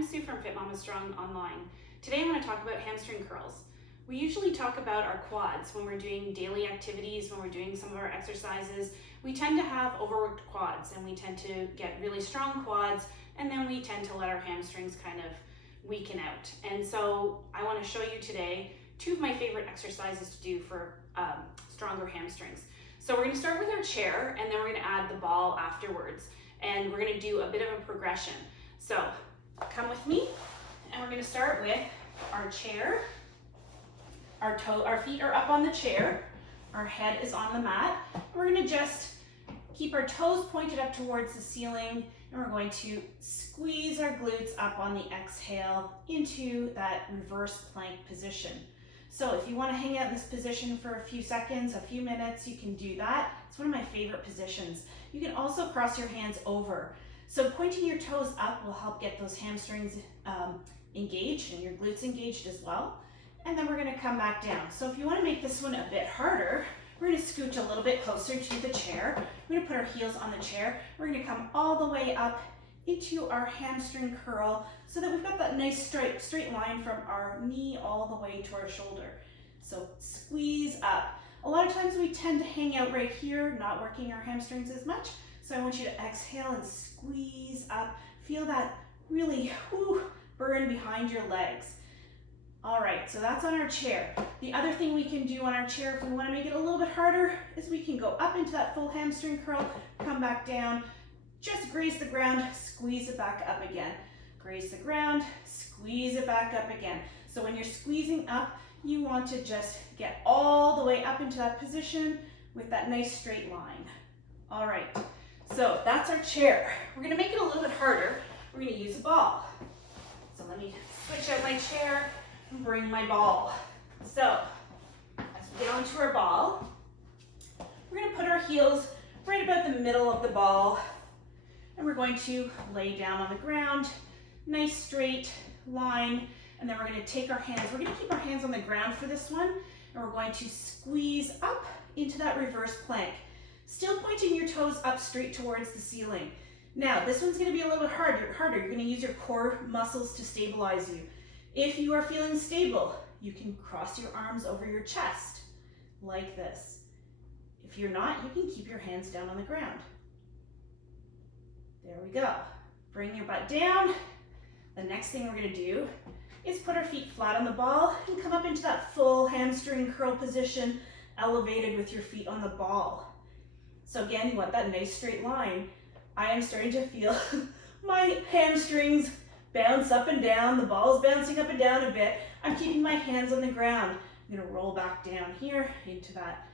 I'm Sue from Fit Mama Strong Online. Today I'm going to talk about hamstring curls. We usually talk about our quads when we're doing daily activities, when we're doing some of our exercises. We tend to have overworked quads and we tend to get really strong quads, and then we tend to let our hamstrings kind of weaken out. And so I want to show you today two of my favorite exercises to do for stronger hamstrings. So we're going to start with our chair, and then we're going to add the ball afterwards. And we're going to do a bit of a progression. So come with me, and we're going to start with our chair. Our feet are up on the chair. Our head is on the mat. We're going to just keep our toes pointed up towards the ceiling, and we're going to squeeze our glutes up on the exhale into that reverse plank position. So if you want to hang out in this position for a few seconds, a few minutes, you can do that. It's one of my favorite positions. You can also cross your hands over. So pointing your toes up will help get those hamstrings engaged and your glutes engaged as well. And then we're going to come back down. So if you want to make this one a bit harder, we're going to scooch a little bit closer to the chair. We're going to put our heels on the chair. We're going to come all the way up into our hamstring curl so that we've got that nice straight line from our knee all the way to our shoulder. So squeeze up. A lot of times we tend to hang out right here, not working our hamstrings as much. So I want you to exhale and squeeze up. Feel that really burn behind your legs. All right, so that's on our chair. The other thing we can do on our chair, if we want to make it a little bit harder, is we can go up into that full hamstring curl, come back down, just graze the ground, squeeze it back up again. Graze the ground, squeeze it back up again. So when you're squeezing up, you want to just get all the way up into that position with that nice straight line. All right, so that's our chair. We're gonna make it a little bit harder. We're gonna use a ball. So let me switch out my chair and bring my ball. So as we get onto our ball, we're gonna put our heels right about the middle of the ball, and we're going to lay down on the ground, nice straight line, and then we're going to take our hands, we're going to keep our hands on the ground for this one, and we're going to squeeze up into that reverse plank, still pointing your toes up straight towards the ceiling. Now, this one's going to be a little bit harder. You're going to use your core muscles to stabilize you. If you are feeling stable, you can cross your arms over your chest, like this. If you're not, you can keep your hands down on the ground. There we go. Bring your butt down. The next thing we're going to do is put our feet flat on the ball and come up into that full hamstring curl position, elevated with your feet on the ball. So again, you want that nice straight line. I am starting to feel my hamstrings bounce up and down. The ball is bouncing up and down a bit. I'm keeping my hands on the ground. I'm going to roll back down here into that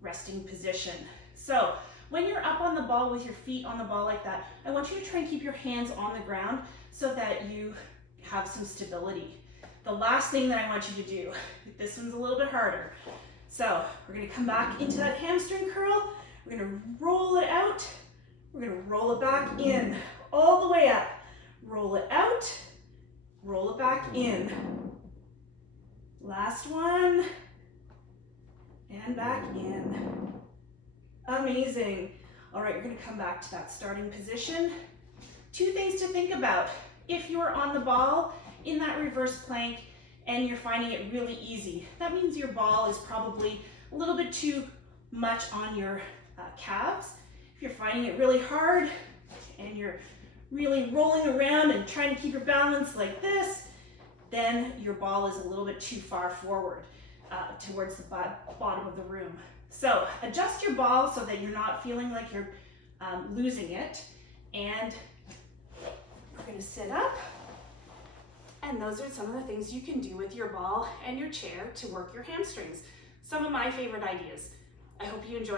resting position. So when you're up on the ball with your feet on the ball like that, I want you to try and keep your hands on the ground so that you have some stability. The last thing that I want you to do, this one's a little bit harder. So we're going to come back into that hamstring curl. We're going to roll it out. We're going to roll it back in, all the way up. Roll it out, roll it back in. Last one, and back in. Amazing. All right, you're going to come back to that starting position. Two things to think about. If you're on the ball in that reverse plank and you're finding it really easy, that means your ball is probably a little bit too much on your calves. If you're finding it really hard and you're really rolling around and trying to keep your balance like this, then your ball is a little bit too far forward towards the bottom of the room. So adjust your ball so that you're not feeling like you're losing it. And we're going to sit up. And those are some of the things you can do with your ball and your chair to work your hamstrings. Some of my favorite ideas. I hope you enjoy.